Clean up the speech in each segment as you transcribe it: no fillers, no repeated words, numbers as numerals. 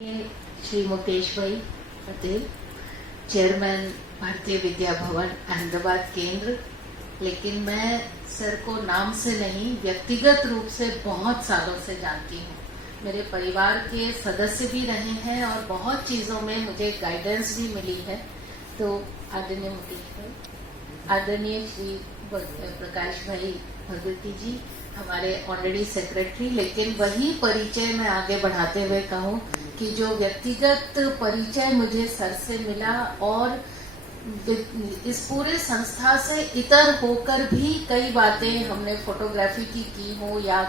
श्री मुकेश भाई पटेल, चेयरमैन भारतीय विद्या भवन अहमदाबाद केंद्र। लेकिन मैं सर को नाम से नहीं, व्यक्तिगत रूप से बहुत सालों से जानती हूँ। मेरे परिवार के सदस्य भी रहे हैं और बहुत चीज़ों में मुझे गाइडेंस भी मिली है। तो आदरणीय मुकेश भाई, आदरणीय श्री प्रकाश भाई भगवती जी, हमारे ऑलरेडी सेक्रेटरी, लेकिन वही परिचय मैं आगे बढ़ाते हुए कहूँ कि जो व्यक्तिगत परिचय मुझे सर से मिला और इस पूरे संस्था से इतर होकर भी कई बातें हमने फोटोग्राफी की हो या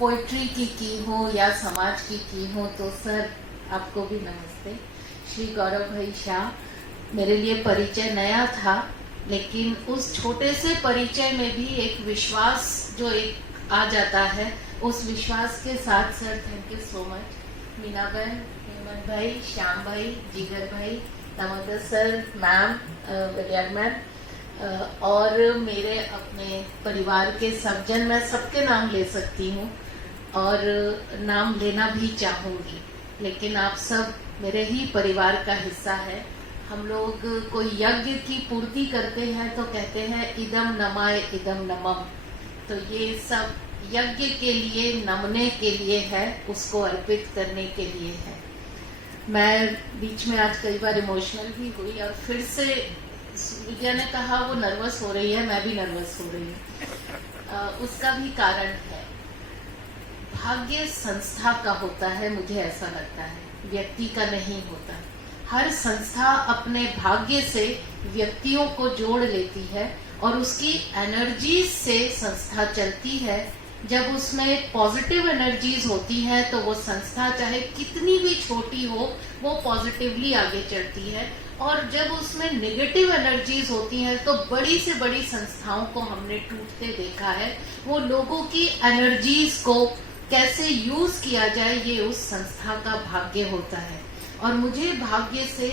पोइट्री की हो या समाज की हो। तो सर आपको भी नमस्ते। श्री गौरव भाई शाह, मेरे लिए परिचय नया था, लेकिन उस छोटे से परिचय में भी एक विश्वास जो एक आ जाता है, उस विश्वास के साथ sir thank you so much. Meena बहन, हेमंत भाई, श्याम भाई, जिगर भाई, दामोदर सर, मैम, विलियर मैम और मेरे अपने परिवार के सब जन, मैं सबके नाम ले सकती हूँ और नाम लेना भी चाहूँगी, लेकिन आप सब मेरे ही परिवार का हिस्सा है। हम लोग कोई यज्ञ की पूर्ति करते हैं तो कहते हैं इदम नमाय इदम नमम, तो ये सब यज्ञ के लिए, नमने के लिए है, उसको अर्पित करने के लिए है। मैं बीच में आज कई बार इमोशनल भी हुई और फिर से विद्या ने कहा वो नर्वस हो रही है, मैं भी नर्वस हो रही हूँ। उसका भी कारण है, भाग्य संस्था का होता है, मुझे ऐसा लगता है, व्यक्ति का नहीं होता। हर संस्था अपने भाग्य से व्यक्तियों को जोड़ लेती है और उसकी एनर्जी से संस्था चलती है। जब उसमें पॉजिटिव एनर्जीज होती हैं तो वो संस्था चाहे कितनी भी छोटी हो, वो पॉजिटिवली आगे चलती है, और जब उसमें नेगेटिव एनर्जीज होती हैं तो बड़ी से बड़ी संस्थाओं को हमने टूटते देखा है। वो लोगों की एनर्जीज को कैसे यूज किया जाए, ये उस संस्था का भाग्य होता है। और मुझे भाग्य से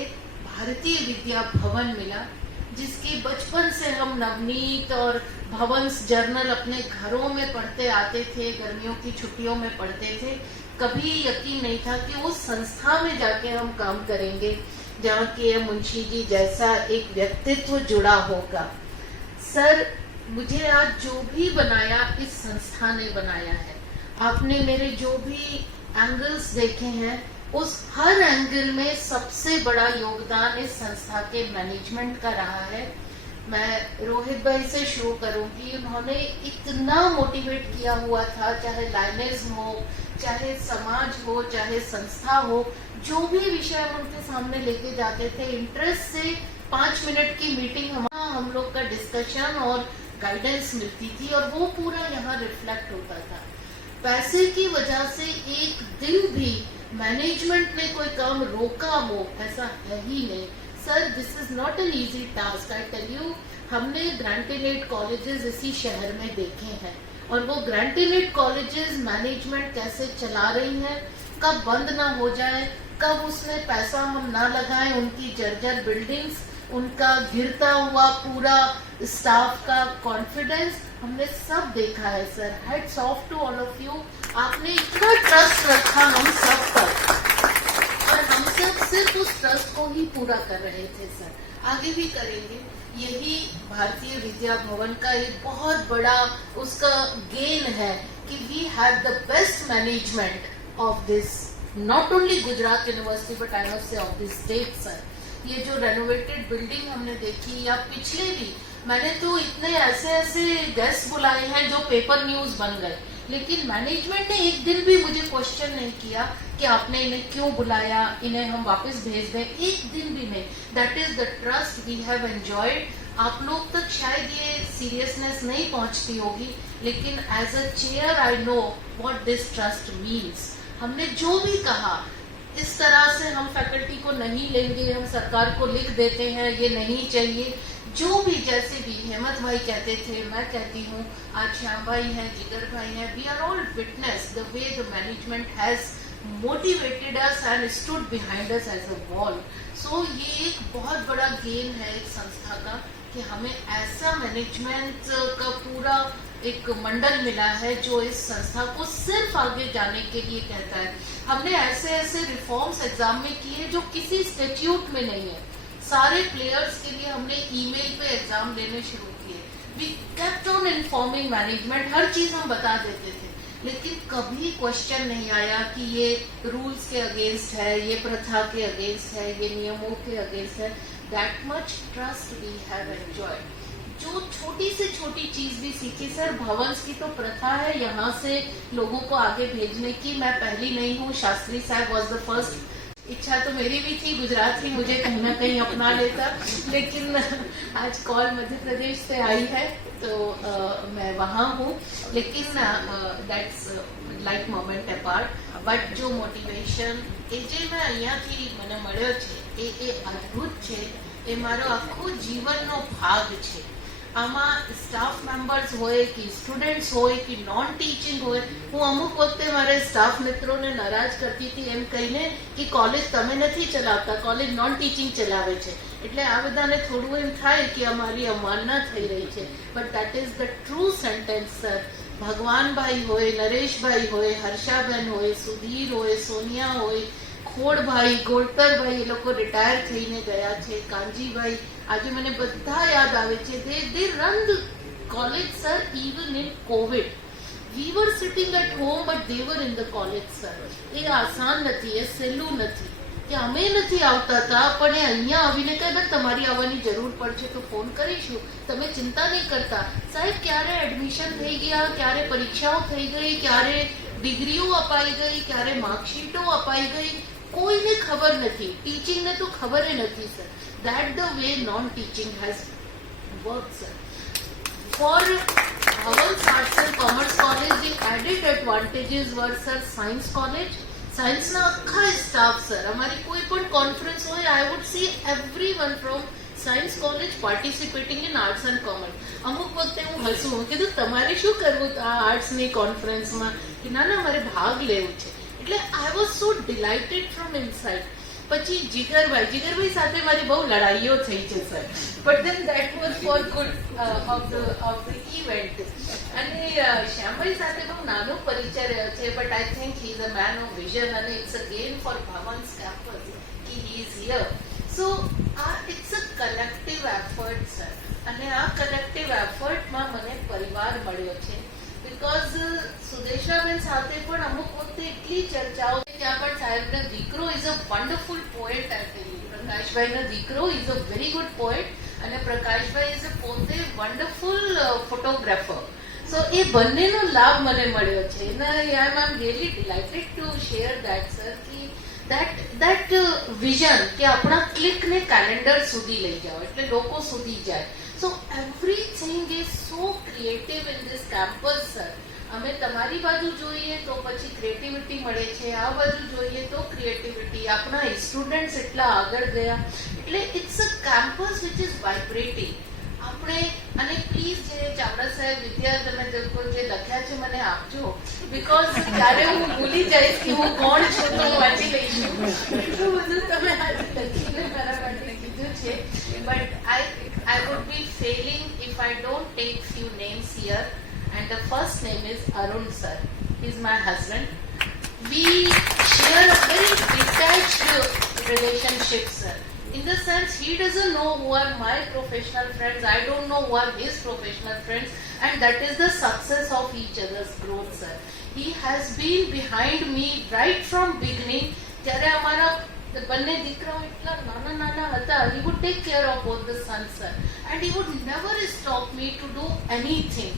भारतीय विद्या भवन मिला, जिसकी बचपन से हम नवनीत और भवंस जर्नल अपने घरों में पढ़ते आते थे, गर्मियों की छुट्टियों में पढ़ते थे। कभी यकीन नहीं था कि उस संस्था में जाके हम काम करेंगे जहाँ के मुंशी जी जैसा एक व्यक्तित्व जुड़ा होगा। सर, मुझे आज जो भी बनाया इस संस्था ने बनाया है। आपने मेरे जो भी एंगल्स देखे हैं, उस हर एंगल में सबसे बड़ा योगदान इस संस्था के मैनेजमेंट का रहा है। मैं रोहित भाई से शुरू करूंगी। उन्होंने इतना मोटिवेट किया हुआ था, चाहे लाइनेज्म हो, चाहे समाज हो, चाहे संस्था हो, जो भी विषय हम उनके सामने लेके जाते थे, इंटरेस्ट से 5 मिनट की मीटिंग हम लोग का डिस्कशन और गाइडेंस मिलती थी और वो पूरा यहाँ रिफ्लेक्ट होता था। पैसे की वजह से एक दिन भी मैनेजमेंट ने कोई काम रोका हो, ऐसा है ही नहीं। Sir, this is not an easy task, I tell you. हमने ग्रांटेड कॉलेजेस इसी शहर में देखे हैं और वो ग्रांटेड कॉलेजेस मैनेजमेंट कैसे चला रही है, कब बंद ना हो जाए, कब उसमें पैसा हम ना लगाएं, उनकी जर्जर बिल्डिंग्स, उनका गिरता हुआ पूरा स्टाफ का कॉन्फिडेंस, हमने सब देखा है। Sir, hats off to all of you. आपने इतना ट्रस्ट रखा हम सब पर और हम सब सिर्फ उस ट्रस्ट को ही पूरा कर रहे थे। सर, आगे भी करेंगे। यही भारतीय विद्या भवन का एक बहुत बड़ा उसका गेन है कि we have the best management of this, not only Gujarat university but I must say of this state. Sir, ये जो रेनोवेटेड बिल्डिंग हमने देखी या पिछले भी, मैंने तो इतने ऐसे गेस्ट बुलाए हैं जो पेपर न्यूज बन गए, लेकिन मैनेजमेंट ने एक दिन भी मुझे क्वेश्चन नहीं किया कि आपने इन्हें क्यों बुलाया, इन्हें हम वापस भेज दें, एक दिन भी नहीं। That is the trust we have enjoyed. आप लोग तक शायद ये सीरियसनेस नहीं पहुंचती होगी, लेकिन as a chair I know what this trust means. हमने जो भी कहा, इस तरह से हम फैकल्टी को नहीं लेंगे, हम सरकार को लिख देते हैं ये नहीं चाहिए, जो भी जैसे भी हेमंत भाई कहते थे, मैं कहती हूँ, आज श्याम भाई हैं, जिगर भाई हैं, we are all witness the way the management has motivated us and stood behind us as a wall. So ये एक बहुत बड़ा गेन है एक संस्था का कि हमें ऐसा मैनेजमेंट का पूरा एक मंडल मिला है जो इस संस्था को सिर्फ आगे जाने के लिए कहता है। हमने ऐसे ऐसे रिफॉर्म्स एग्जाम में किए जो किसी स्टेट्यूट में नहीं है। सारे प्लेयर्स के लिए हमने ईमेल पे एग्जाम लेने शुरू किए। We kept on informing management, हर चीज हम बता देते थे, लेकिन कभी क्वेश्चन नहीं आया कि ये रूल्स के अगेंस्ट है, ये प्रथा के अगेंस्ट है, ये नियमों के अगेंस्ट है। That much trust we have enjoyed. जो छोटी से छोटी चीज भी सीखी सर। भवंस की तो प्रथा है यहाँ से लोगों को आगे भेजने की, मैं पहली नहीं हूँ। शास्त्री साहब वॉज द फर्स्ट। इच्छा तो मेरी भी थी, गुजरात ही मुझे कहीं ना कहीं अपना लेता, लेकिन आज कॉल मध्य प्रदेश से आई है तो मैं वहाँ हूँ। लेकिन that's like moment apart. But जो मोटिवेशन એ જે મેં અહીંયાથી મને મળ્યો છે એ અદ્ભુત છે। એ મારો આખો જીવનનો ભાગ છે। આમાં સ્ટાફ મેમ્બર્સ હોય કે સ્ટુડન્ટ્સ હોય કે નોન ટીચિંગ હોય, હું અમુક વખતે મારે સ્ટાફ મિત્રોને નારાજ કરતી હતી એમ કહીને કે કોલેજ તમે નથી ચલાવતા, કોલેજ નોન ટીચિંગ ચલાવે છે, એટલે આ બધાને થોડું એમ થાય કે અમારી અવમાનના થઈ રહી છે। But that is the true sentence sir. Bhagwanbhai હોય, નરેશભાઈ હોય, હર્ષાબેન હોય, સુધીર હોય, સોનિયા હોય, ખોડભાઈ, ગોળકરભાઈ, એ લોકો રિટાયર થઈને ગયા છે, કાંજીભાઈ, આજે મને બધા યાદ આવે છે। they run the college sir even in covid. We were sitting at home but they were in the college sir. એ આસાન નથી, એ સહેલું નથી કે અમે નથી આવતા હતા પણ એ અહીંયા આવીને કહે બેન તમારી આવવાની જરૂર પડશે તો ફોન કરીશું, તમે ચિંતા નહીં કરતા સાહેબ। ક્યારે એડમિશન થઈ ગયા, ક્યારે પરીક્ષાઓ થઈ ગઈ, ક્યારે ડિગ્રીઓ અપાઈ ગઈ, ક્યારે માર્કશીટો અપાઈ ગઈ, કોઈને ખબર નથી। ટીચિંગને તો ખબર નથી sir. That the way non-teaching has worked sir. For Bhavans Arts and Commerce College, the added advantages were sir Science College. Science na akha staff sir. हमारी कोई पण conference हो, I would see everyone from Science College participating in Arts and Commerce. અમુક વખતે હું હસું કીધું તમારે શું કરવું આ આર્ટ્સની કોન્ફરન્સમાં, કે ના ના મારે ભાગ લેવું છે। એટલે I was so delighted from inside. પછી જીગરભાઈ સાથે મારી બહુ લડાઈઓ થઈ છે sir, but then that was for good of the event. અને શ્યામભાઈ સાથે બહુ નાનો પરિચય રહ્યો છે, but I think he is a man of vision અને it's again for Bhavans campus કે he is here. So it's a collective effort sir, અને આ કલેક્ટિવ એફર્ટમાં મને પરિવાર મળ્યો છે। બિકોઝ સુદેશાબેન સાથે પણ અમુક વખતે એટલી ચર્ચાઓ, ત્યાં પણ સાહેબનો દીકરો ઇઝ અ વન્ડરફુલ પોએટ, પ્રકાશભાઈનો દીકરો is a very good poet, અને પ્રકાશભાઈ ઇઝ અ પોતે વન્ડરફુલ ફોટોગ્રાફર। સો એ બંનેનો લાભ મને મળ્યો છે, અને I am really delighted to share that sir કે that vision કે આપણા ક્લિકને કેલેન્ડર સુધી લઈ જાઓ એટલે લોકો સુધી જાય। So everything is so creative in this campus sir. અમે તમારી બાજુ જોઈએ તો પછી ક્રિએટિવિટી મળે છે, આ બાજુ જોઈએ તો ક્રિએટિવિટી, આપણા સ્ટુડન્ટ્સ એટલા આગળ ગયા, એટલે it's a campus which is vibrating. આપણે અને પ્લીઝ જે ચાવડા સાહેબ વિદ્યા તમે જે લખ્યા છે મને આપજો, બિકોઝ ત્યારે હું ભૂલી જઈશ કે હું કોણ છું તો હું વાંચી લઈશું। એટલું બધું તમે આજે લખીને મારા માટે કીધું છે, but I would be failing if I don't take few names here, and the first name is Arun sir. He's my husband. We share a very detached relationship sir. In the sense, he doesn't know who are my professional friends, I don't know who are his professional friends, and that is the success of each other's growth sir. He has been behind me right from beginning. ત્યારે અમારા બંને દીકરાઓ એટલા નાના નાના હતા, he would take care of both the sons sir, and he would never stop me to do anything.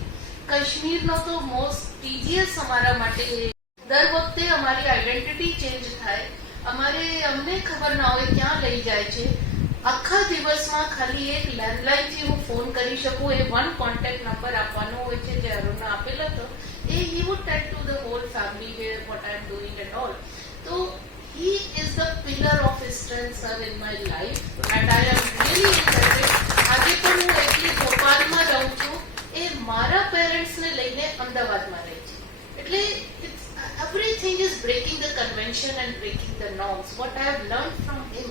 કાશ્મીરનો તો મોસ્ટ ટીજીએસ અમારા માટે, દર વખતે અમારી આઈડેન્ટિટી ચેન્જ થાય, અમને ખબર ના હોય ક્યાં લઈ જાય છે। આખા દિવસમાં ખાલી એક લેન્ડલાઇનથી હું ફોન કરી શકું, એ વન કોન્ટેક્ટ નંબર આપવાનો હોય છે જે અરુણને આપેલો હતો, એ he would tell to the whole family what I am doing and all. So he is the pillar of strength sir in my life, and I am really excited. આજે પણ હું એકલી ભોપાલમાં રહું છું, એ મારા પેરેન્ટ્સને લઈને અમદાવાદમાં રહે છે, એટલે everything is breaking the convention and breaking the norms. What I have learned from him,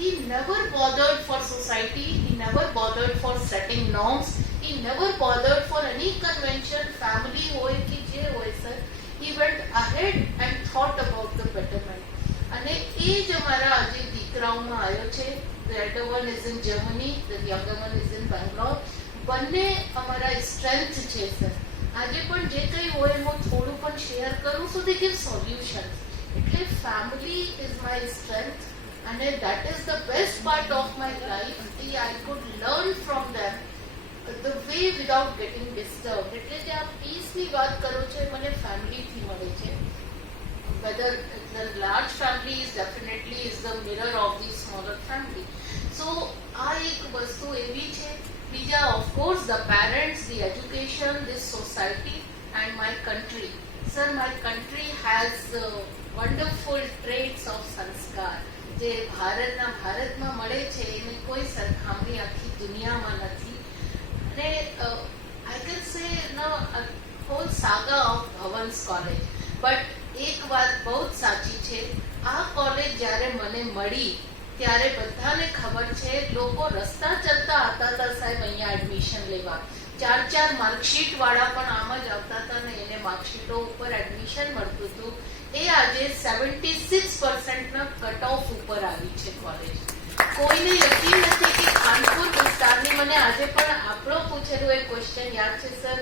he never bothered for society, he never bothered for setting norms, he never bothered for any convention, family hoy ki je hoy sir, he went ahead and thought about the betterment. અને એ જ અમારા આજે દીકરાઓમાં આવ્યો છે. The elder one is in Germany, the younger one is in Bangalore. બંને અમારા strength છે sir. આજે પણ જે કંઈ હોય હું થોડું પણ શેર કરું, so they give solutions. એટલે family is my strength and that is the best part of my life. I could learn from them the way without getting disturbed. એટલે જે આ પીસની વાત કરો છો એ મને ફેમિલીથી મળે છે. Whether the large family is definitely is the mirror of the smaller family. So આ એક વસ્તુ એવી છે. બીજા of course the parents, the education, this society and my country. Sir, my country has wonderful traits of sanskar. જે ભારતમાં મળે છે એની કોઈ સરખામણી આખી દુનિયામાં નથી. અને I can say a whole saga of Bhavans College. But એક વાત બહુ સાચી છે, આ કોલેજ જ્યારે મને મળી ત્યારે બધાને ખબર છે, લોકો રસ્તા ચાલતા આવતા હતા સાહેબ અહીંયા એડમિશન લેવા. 4 માર્કશીટ વાળા પણ આમ જ આવતા હતા ને એને માર્કશીટો ઉપર એડમિશન મળતું હતું. એ આજે 76% ના કટ ઓફ ઉપર આવી છે કોલેજ. કોઈને યકીન નથી કે ખાનપુર વિસ્તારની, મને આજે પણ આપણો પૂછેલું એક ક્વેશ્ચન યાદ છે સર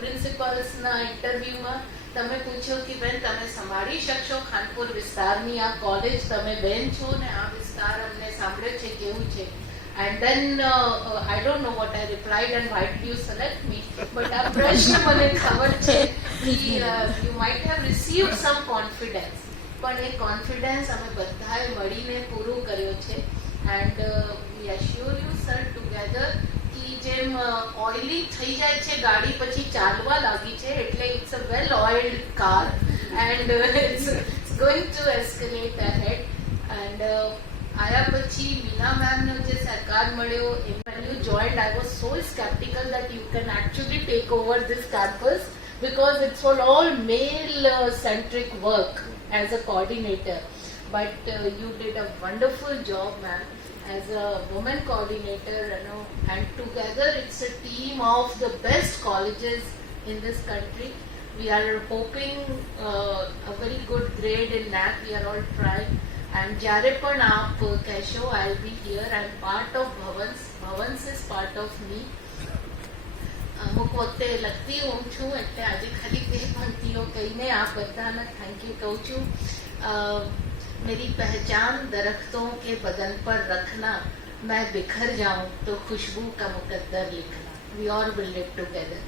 પ્રિન્સિપલ્સના ઇન્ટરવ્યુમાં, તમે પૂછ્યું કે બેન તમે સંભાળી શકશો ખાનપુર વિસ્તારની આ કોલેજ, તમે બેન છો ને આ વિસ્તાર અમને સાંભળ્યો છે કેવું છે. And then I don't know what I replied and why did you select me, but આ પ્રશ્ન મને ખબર છે કે you might have received some confidence, પણ એ કોન્ફિડન્સ અમે બધાએ મળીને પૂરું કર્યો છે. and we assure you sir together કે જેમ ઓઇલિંગ થઈ જાય છે ગાડી પછી ચાલવા લાગી છે, એટલે it's a well oiled car and it's going to escalate ahead. and આયા પછી મીના મેમનો જે સરકાર મળ્યો, when you joined I was so skeptical that you can actually take over this campus because it's all male centric work as a coordinator. But you did a wonderful job ma'am as a woman coordinator, you know, and together it's a team of the best colleges in this country. We are hoping a very good grade in NAC. We are all trying. And જ્યારે પણ આપ કહેશો I'll be here. I'm part of Bhavans is part of me. અમુક વખતે લખતી હોઉં છું એટલે આજે ખાલી 2 પંક્તિઓ કહીને આ બધાને થેન્ક યુ કહું છું. मेरी पहचान दरख्तों के बदन पर रखना, मैं बिखर जाऊं तो खुशबू का मुकद्दर लिखना. We all will live together.